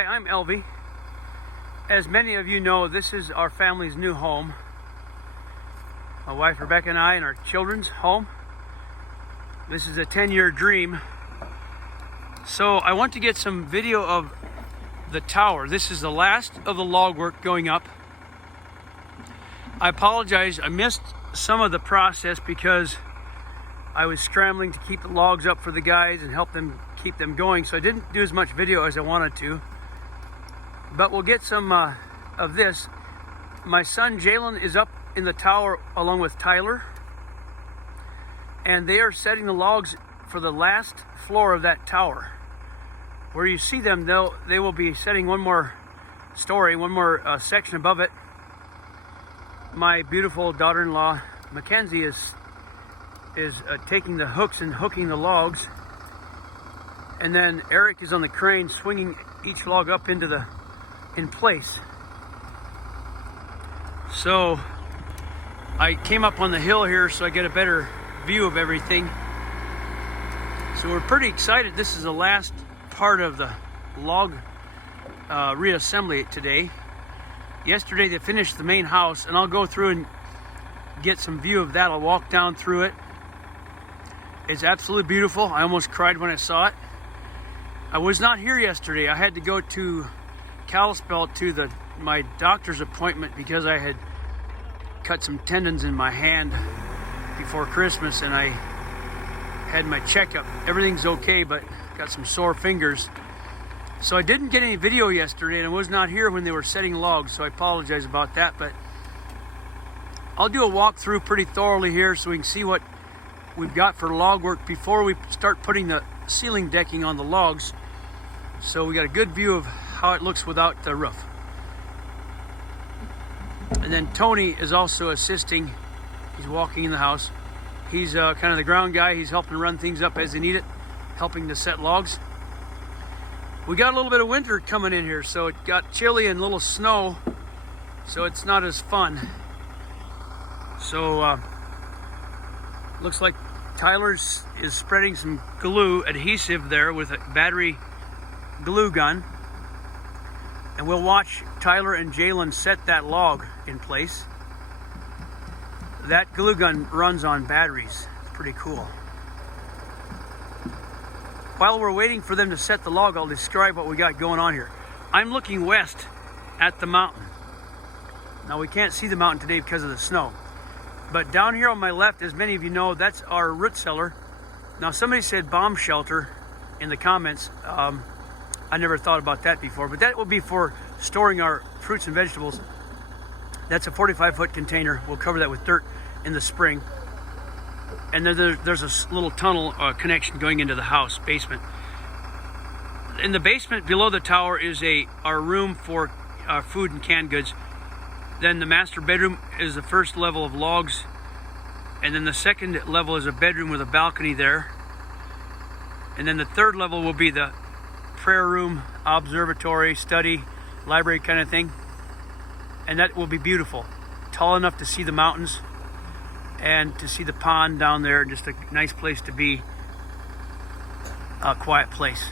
Hi, I'm Elvie. As many of you know, this is our family's new home. My wife Rebekah and I and our children's home. This is a 10-year dream. So I want to get some video of the tower. This is the last of the log work going up. I apologize, I missed some of the process because I was scrambling to keep the logs up for the guys and help them keep them going, so I didn't do as much video as I wanted to. But we'll get some of this. My son Jalen is up in the tower along with Tyler, and they are setting the logs for the last floor of that tower. Where you see them, they will be setting one more story, one more section above it. My beautiful daughter-in-law Mackenzie is taking the hooks and hooking the logs, and then Eric is on the crane swinging each log up in place. So I came up on the hill here so I get a better view of everything. So we're pretty excited. This is the last part of the log reassembly today. Yesterday they finished the main house, and I'll go through and get some view of that. I'll walk down through it. It's absolutely beautiful. I almost cried when I saw it. I was not here yesterday. I had to go to Kalispell to my doctor's appointment because I had cut some tendons in my hand before Christmas, and I had my checkup. Everything's okay, but got some sore fingers. So I didn't get any video yesterday, and I was not here when they were setting logs, so I apologize about that. But I'll do a walkthrough pretty thoroughly here so we can see what we've got for log work before we start putting the ceiling decking on the logs, so we got a good view of how it looks without the roof. And then Tony is also assisting. He's walking in the house. He's kind of the ground guy. He's helping run things up as they need it, helping to set logs. We got a little bit of winter coming in here, so it got chilly and a little snow, so it's not as fun. So looks like Tyler's is spreading some glue adhesive there with a battery glue gun, and we'll watch Tyler and Jalen set that log in place. That glue gun runs on batteries. It's pretty cool. While we're waiting for them to set the log, I'll describe what we got going on here. I'm looking west at the mountain. Now we can't see the mountain today because of the snow. But down here on my left, as many of you know, that's our root cellar. Now somebody said bomb shelter in the comments. I never thought about that before, but that will be for storing our fruits and vegetables. That's a 45-foot container. We'll cover that with dirt in the spring. And then there's a little tunnel connection going into the house basement. In the basement below the tower is our room for food and canned goods. Then the master bedroom is the first level of logs, and then the second level is a bedroom with a balcony there. And then the third level will be the prayer room, observatory, study, library kind of thing. And that will be beautiful. Tall enough to see the mountains and to see the pond down there. Just a nice place to be, a quiet place.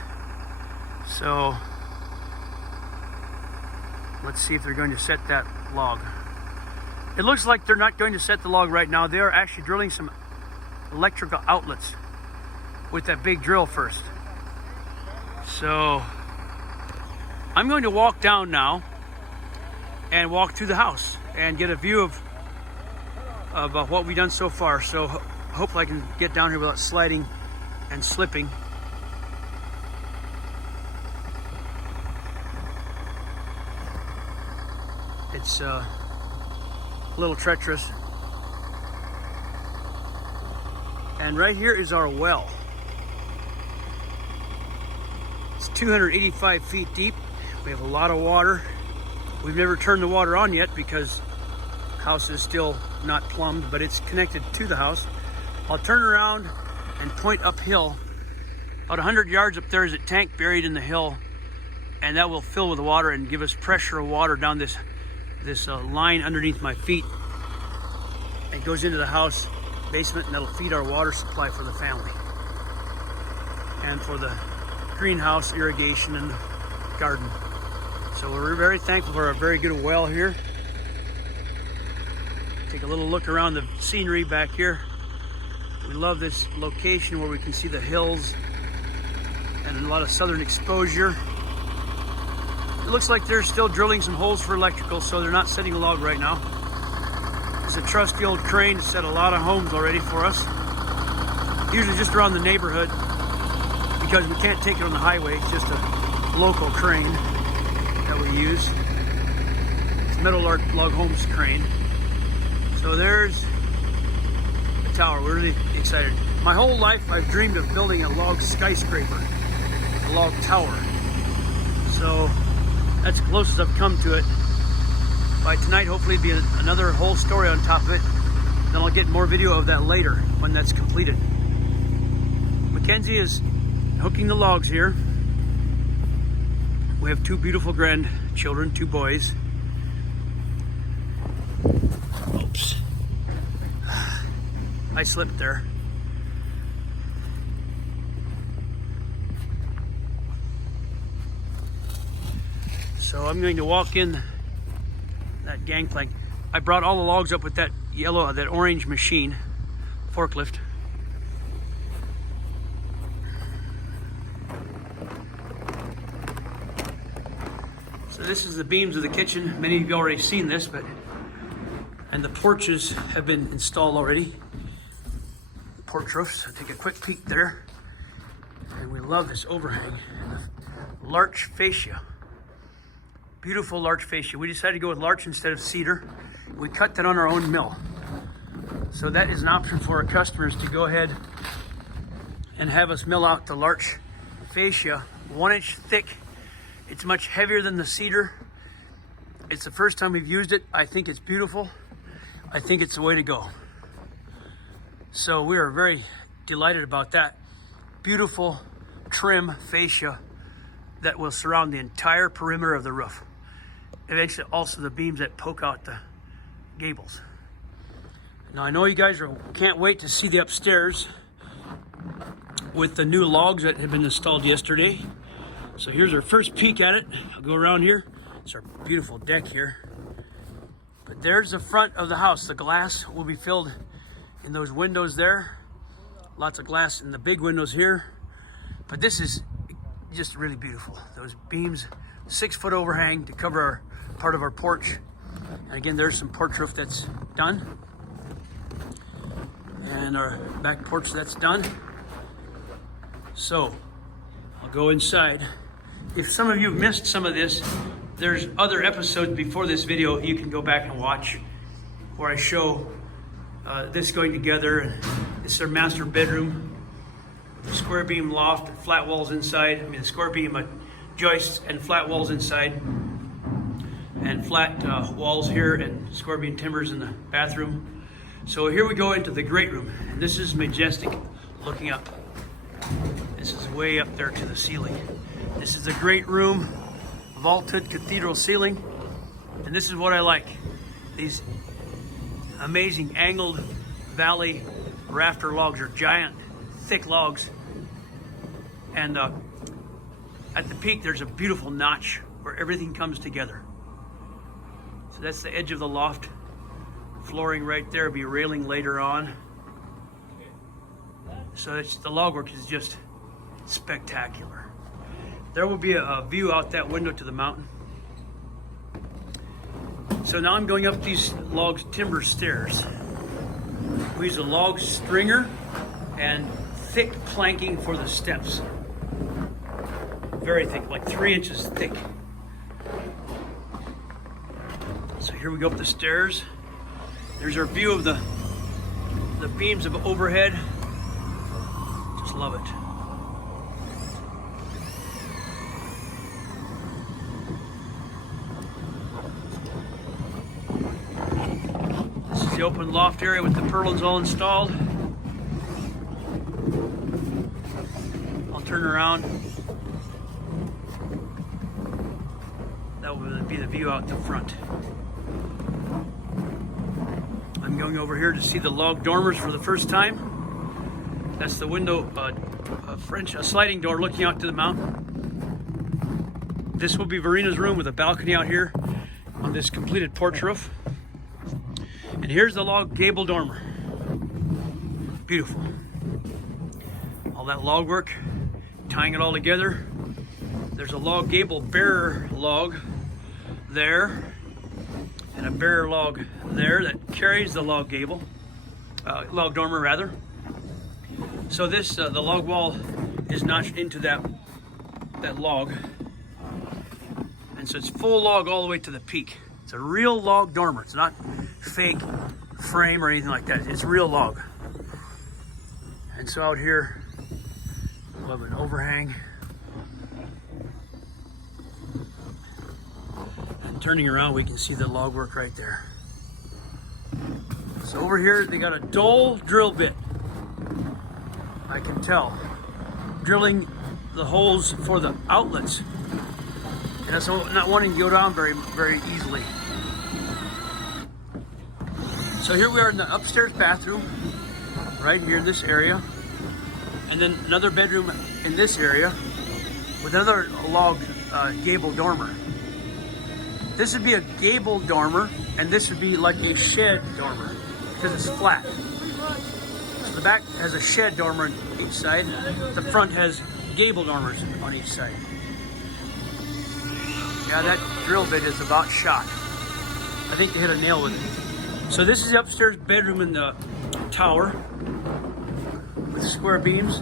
So let's see if they're going to set that log. It looks like they're not going to set the log right now. They are actually drilling some electrical outlets with that big drill first. So I'm going to walk down now and walk through the house and get a view of what we've done so far. So hopefully I can get down here without sliding and slipping. It's a little treacherous. And right here is our well. It's 285 feet deep. We have a lot of water. We've never turned the water on yet because the house is still not plumbed, but it's connected to the house. I'll turn around and point uphill. About 100 yards up there is a tank buried in the hill, and that will fill with water and give us pressure of water down this line underneath my feet. It goes into the house basement, and that'll feed our water supply for the family and for the greenhouse, irrigation, and garden. So we're very thankful for a very good well here. Take a little look around the scenery back here. We love this location where we can see the hills and a lot of southern exposure. It looks like they're still drilling some holes for electrical, so they're not setting a log right now. It's a trusty old crane to set a lot of homes already for us. Usually just around the neighborhood because we can't take it on the highway. It's just a local crane that we use. It's Meadowlark Log Homes crane. So there's the tower. We're really excited. My whole life I've dreamed of building a log skyscraper, a log tower. So that's the closest I've come to it. By tonight, hopefully it'll be another whole story on top of it. Then I'll get more video of that later when that's completed. Mackenzie is hooking the logs here. We have two beautiful grandchildren, two boys. Oops. I slipped there. So I'm going to walk in that gangplank. I brought all the logs up with that orange machine, forklift. So this is the beams of the kitchen. Many of you already seen this, and the porches have been installed already. Porch roofs. So take a quick peek there. And we love this overhang. Larch fascia. Beautiful larch fascia. We decided to go with larch instead of cedar. We cut that on our own mill. So that is an option for our customers to go ahead and have us mill out the larch fascia, 1 inch thick. It's much heavier than the cedar. It's the first time we've used it. I think it's beautiful. I think it's the way to go. So we are very delighted about that. Beautiful trim fascia that will surround the entire perimeter of the roof. Eventually also the beams that poke out the gables. Now I know you guys can't wait to see the upstairs with the new logs that have been installed yesterday. So here's our first peek at it. I'll go around here. It's our beautiful deck here. But there's the front of the house. The glass will be filled in those windows there. Lots of glass in the big windows here. But this is just really beautiful. Those beams, 6 foot overhang to cover part of our porch. And again, there's some porch roof that's done. And our back porch that's done. So I'll go inside. If some of you have missed some of this, there's other episodes before this video you can go back and watch where I show this going together. This is our master bedroom. The square beam loft, flat walls inside. I mean, the square beam joists and flat walls inside, and flat walls here and square beam timbers in the bathroom. So here we go into the great room. And this is majestic looking up. This is way up there to the ceiling. This is a great room, vaulted cathedral ceiling. And this is what I like. These amazing angled valley rafter logs are giant, thick logs. And at the peak, there's a beautiful notch where everything comes together. So that's the edge of the loft. Flooring right there, be railing later on. So the logwork is just spectacular. There will be a view out that window to the mountain. So now I'm going up these log timber stairs. We use a log stringer and thick planking for the steps. Very thick, like 3 inches thick. So here we go up the stairs. There's our view of the beams of overhead. Just love it. This is the open loft area with the purlins all installed. I'll turn around. That will be the view out the front. I'm going over here to see the log dormers for the first time. That's the window, a sliding door looking out to the mountain. This will be Verina's room with a balcony out here on this completed porch roof. And here's the log Gable Dormer. Beautiful. All that log work, tying it all together. There's a log gable bearer log there, and a bearer log there that carries the log gable, log dormer rather. So this, the log wall is notched into that log. And so it's full log all the way to the peak. It's a real log dormer. It's not fake frame or anything like that. It's real log. And so out here, we'll have an overhang. And turning around, we can see the log work right there. So over here, they got a dull drill bit. I can tell. Drilling the holes for the outlets. And that's not wanting to go down very easily. So here we are in the upstairs bathroom, right here in this area. And then another bedroom in this area with another log gable dormer. This would be a gable dormer, and this would be like a shed dormer because it's flat. So the back has a shed dormer on each side. The front has gable dormers on each side. Yeah, that drill bit is about shot. I think they hit a nail with it. So this is the upstairs bedroom in the tower with square beams.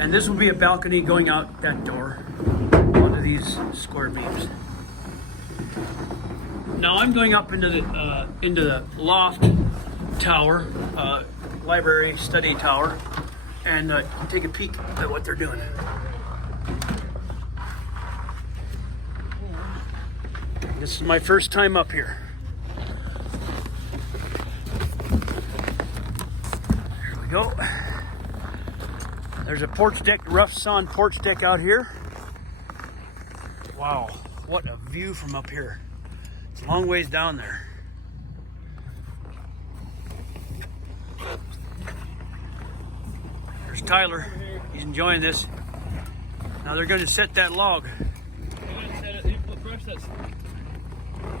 And this will be a balcony going out that door onto these square beams. Now I'm going up into the loft tower, library study tower, and take a peek at what they're doing. This is my first time up here. There we go. There's a porch deck, rough sawn porch deck out here. Wow, what a view from up here. It's a long ways down there. There's Tyler. He's enjoying this. Now they're going to set that log.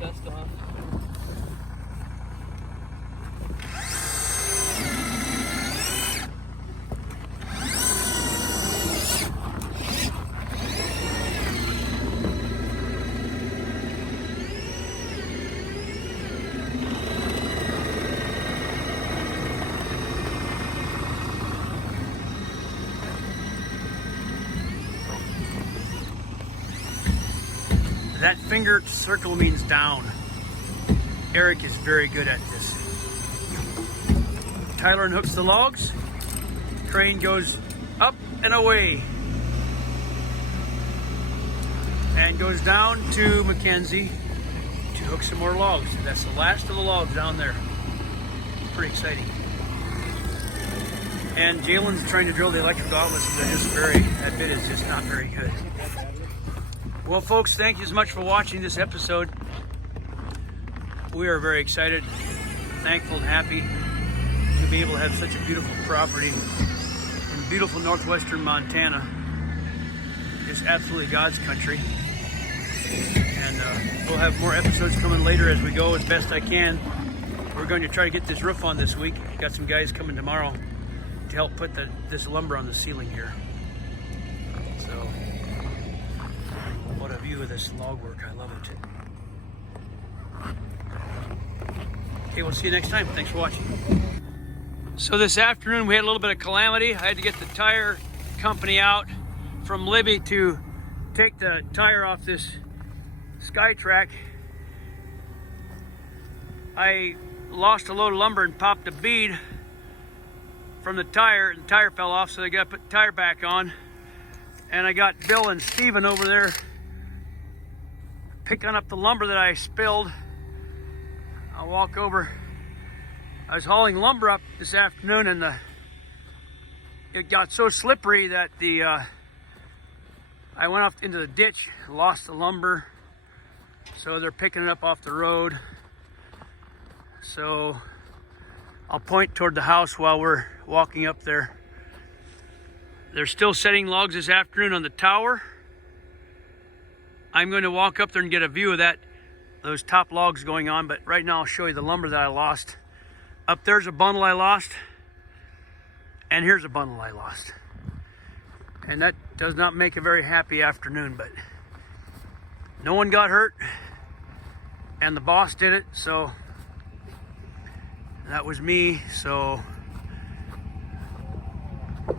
That's the hunt. That finger circle means down. Eric is very good at this. Tyler unhooks the logs. Crane goes up and away. And goes down to Mackenzie to hook some more logs. That's the last of the logs down there. Pretty exciting. And Jalen's trying to drill the electrical outlets. That bit is just not very good. Well, folks, thank you so much for watching this episode. We are very excited, thankful, and happy to be able to have such a beautiful property in beautiful northwestern Montana. It's absolutely God's country. And we'll have more episodes coming later as we go as best I can. We're going to try to get this roof on this week. Got some guys coming tomorrow to help put this lumber on the ceiling here. So, what a view of this log work. I love it. Okay, we'll see you next time. Thanks for watching. So this afternoon we had a little bit of calamity. I had to get the tire company out from Libby to take the tire off this SkyTrack. I lost a load of lumber and popped a bead from the tire, and the tire fell off, so they got to put the tire back on. And I got Bill and Steven over there picking up the lumber that I spilled. I'll walk over. I was hauling lumber up this afternoon, and it got so slippery that I went off into the ditch, lost the lumber. So they're picking it up off the road. So I'll point toward the house while we're walking up there. They're still setting logs this afternoon on the tower. I'm going to walk up there and get a view of those top logs going on, but right now I'll show you the lumber that I lost. Up there's a bundle I lost, and here's a bundle I lost. And that does not make a very happy afternoon, but no one got hurt, and the boss did it, so that was me, so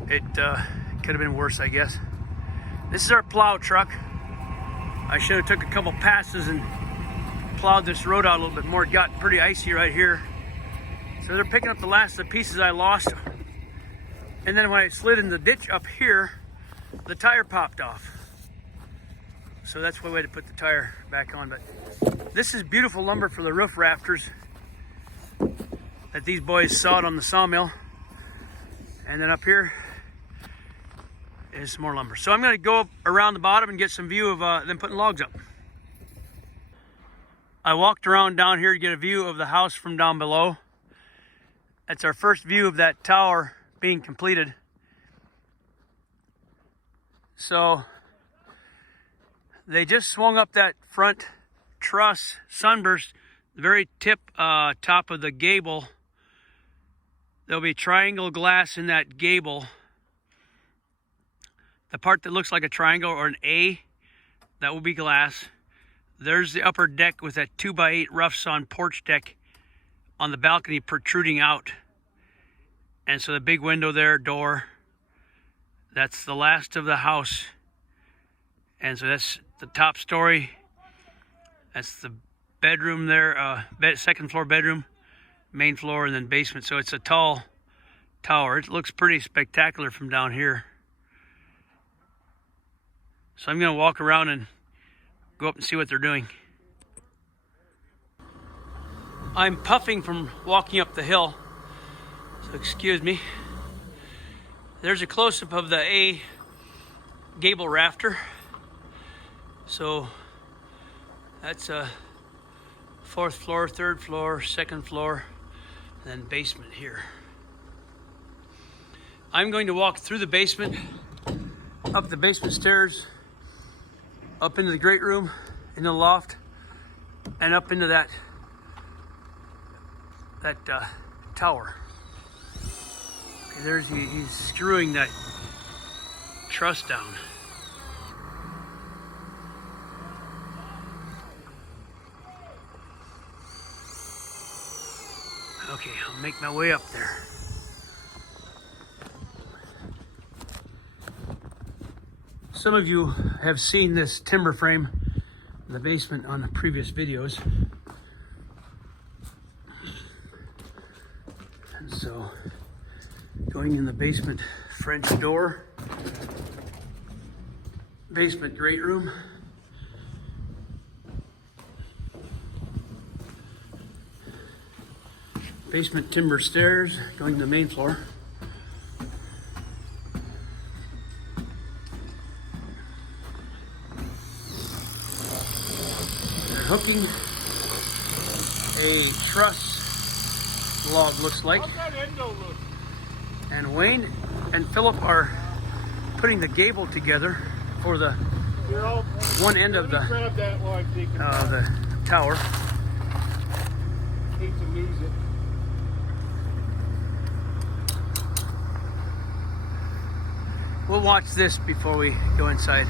it could have been worse, I guess. This is our plow truck. I should have took a couple passes and plowed this road out a little bit more. It got pretty icy right here. So they're picking up the last of the pieces I lost. And then when I slid in the ditch up here, the tire popped off. So that's one way to put the tire back on. But this is beautiful lumber for the roof rafters that these boys sawed on the sawmill. And then up here is some more lumber. So I'm going to go around the bottom and get some view of them putting logs up. I walked around down here to get a view of the house from down below. That's our first view of that tower being completed. So they just swung up that front truss sunburst, the very top of the gable. There'll be triangle glass in that gable. The part that looks like a triangle or an A, that will be glass. There's the upper deck with that 2x8 rough sawn porch deck on the balcony protruding out. And so the big window there, door, that's the last of the house. And so that's the top story. That's the bedroom there, second floor bedroom, main floor, and then basement. So it's a tall tower. It looks pretty spectacular from down here. So I'm going to walk around and go up and see what they're doing. I'm puffing from walking up the hill, so excuse me. There's a close-up of the A gable rafter. So that's a 4th floor, 3rd floor, 2nd floor, and then basement here. I'm going to walk through the basement, up the basement stairs, up into the great room, into the loft, and up into that tower. Okay, there's he's screwing that truss down. Okay, I'll make my way up there. Some of you have seen this timber frame in the basement on the previous videos. And so, going in the basement French door, basement great room, basement timber stairs, going to the main floor. Hooking a truss log, looks like. How's that endo look? And Wayne and Philip are putting the gable together for the one end of the tower. Hate to lose it. We'll watch this before we go inside.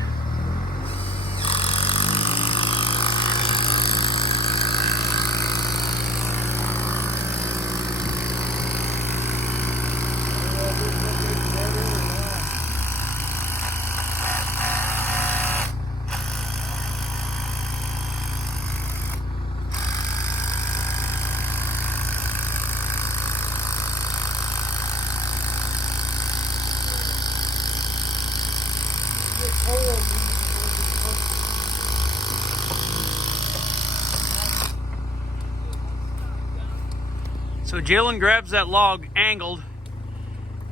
So Jalen grabs that log angled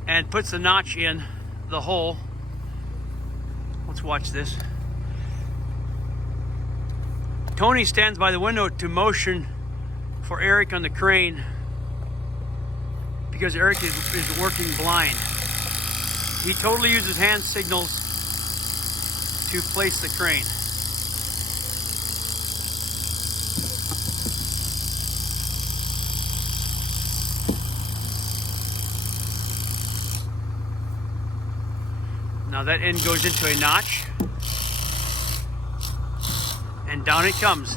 and puts the notch in the hole. Let's watch this. Tony stands by the window to motion for Eric on the crane. because Eric is working blind. He totally uses hand signals to place the crane. Now that end goes into a notch, and down it comes.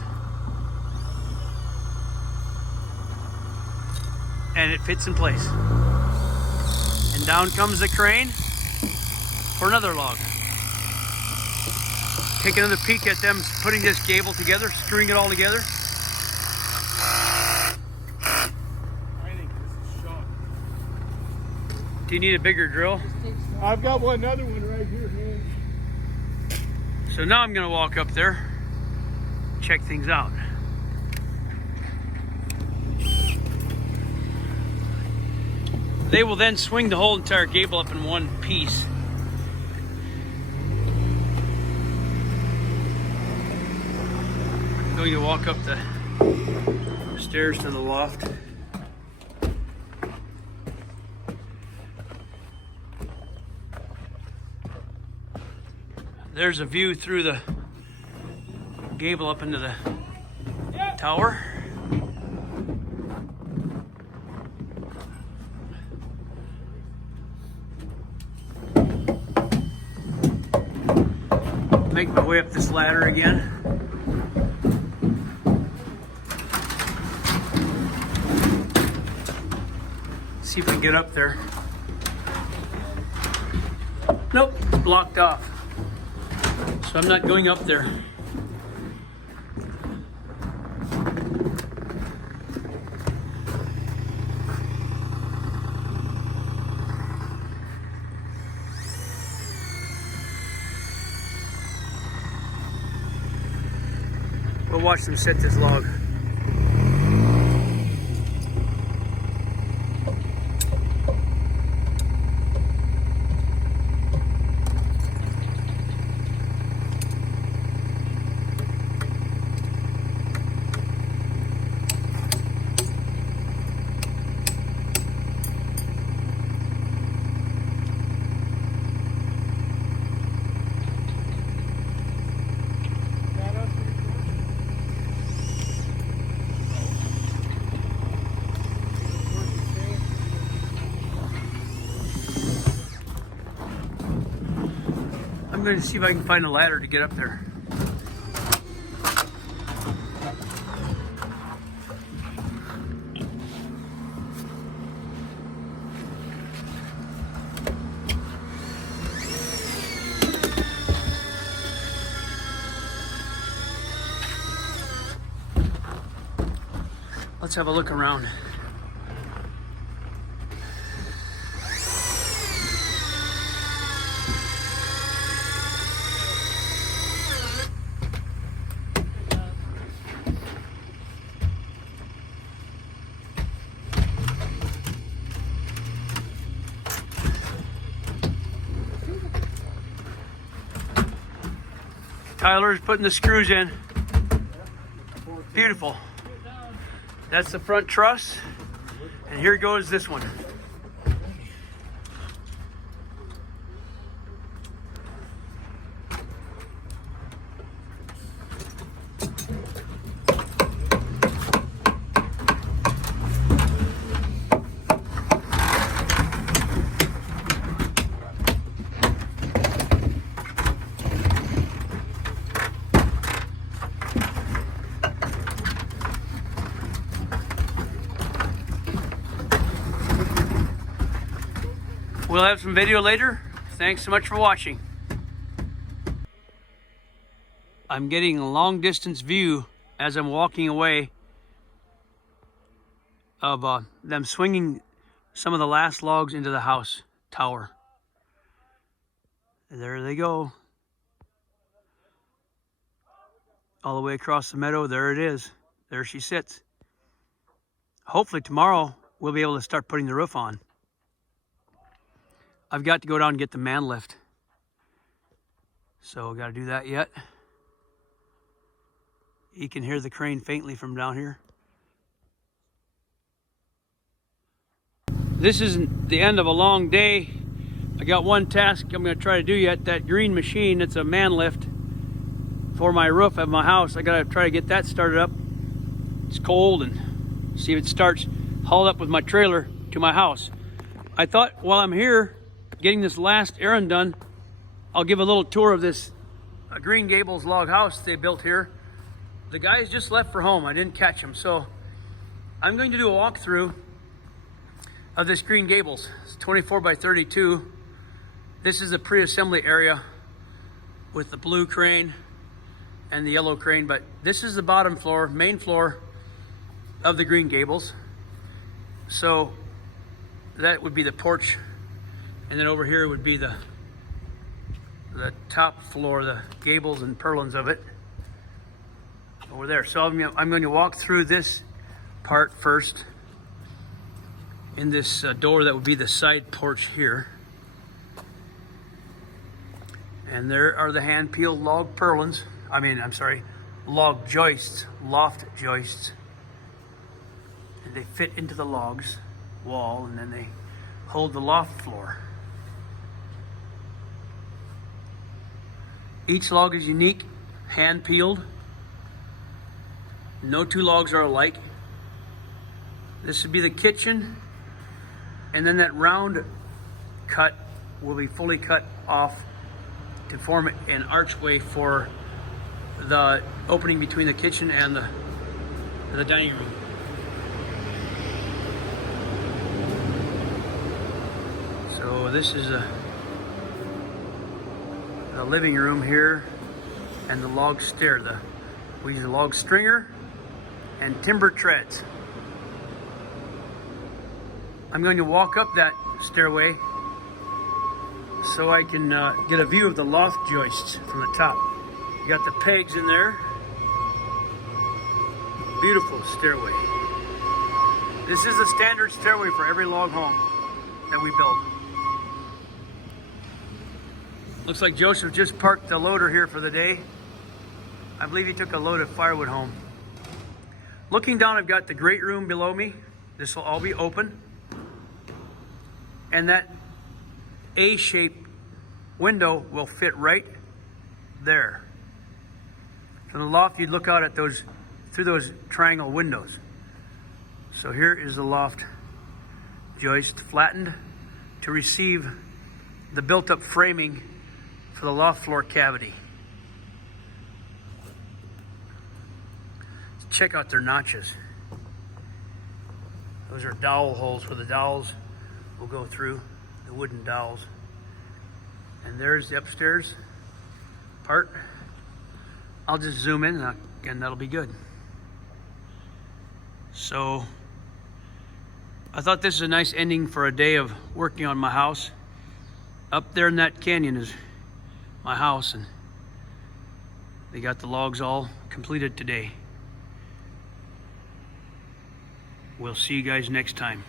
And it fits in place. And down comes the crane for another log. Take another peek at them putting this gable together, screwing it all together. I think this is shot. Do you need a bigger drill? I've got another one right here, man. So now I'm gonna walk up there, check things out. They will then swing the whole entire gable up in one piece. I'm going to walk up the stairs to the loft. There's a view through the gable up into the tower. Make my way up this ladder again. See if we can get up there. Nope, it's blocked off. So I'm not going up there. We'll watch them set this log. I'm going to see if I can find a ladder to get up there. Let's have a look around. Tyler's putting the screws in. Beautiful. That's the front truss. And here goes this one. We'll have some video later. Thanks so much for watching. I'm getting a long distance view as I'm walking away of them swinging some of the last logs into the house tower. And there they go. All the way across the meadow, there it is. There she sits. Hopefully tomorrow we'll be able to start putting the roof on. I've got to go down and get the manlift. So I've got to do that yet. You can hear the crane faintly from down here. this isn't the end of a long day. I got one task I'm going to try to do yet. That green machine, it's a manlift for my roof of my house. I got to try to get that started up. It's cold, and see if it starts hauled up with my trailer to my house. I thought while I'm here getting this last errand done, I'll give a little tour of this Green Gables log house they built here. The guys just left for home. I didn't catch them, so I'm going to do a walkthrough of this Green Gables. It's 24 by 32. This is the pre-assembly area with the blue crane and the yellow crane, but this is the bottom floor, main floor of the Green Gables. So that would be the porch, and then over here would be the top floor, the gables and purlins of it over there. So I'm going to walk through this part first in this door that would be the side porch here. And there are the hand peeled log purlins. Log joists, loft joists. And they fit into the logs wall, and then they hold the loft floor. Each log is unique, hand peeled. No two logs are alike. This would be the kitchen, and then that round cut will be fully cut off to form an archway for the opening between the kitchen and the dining room. So this is the living room here, and the log stair. We use a log stringer and timber treads. I'm going to walk up that stairway so I can get a view of the loft joists from the top. You got the pegs in there. Beautiful stairway. This is a standard stairway for every log home that we build. Looks like Joseph just parked the loader here for the day. I believe he took a load of firewood home. Looking down, I've got the great room below me. This will all be open. And that A-shaped window will fit right there. From the loft, you'd look out at through those triangle windows. So here is the loft joist, flattened to receive the built-up framing for the loft floor cavity. Check out their notches. Those are dowel holes where the dowels will go through, the wooden dowels. And there's the upstairs part. I'll just zoom in and that'll be good. So I thought this is a nice ending for a day of working on my house. Up there in that canyon is my house, and they got the logs all completed today. We'll see you guys next time.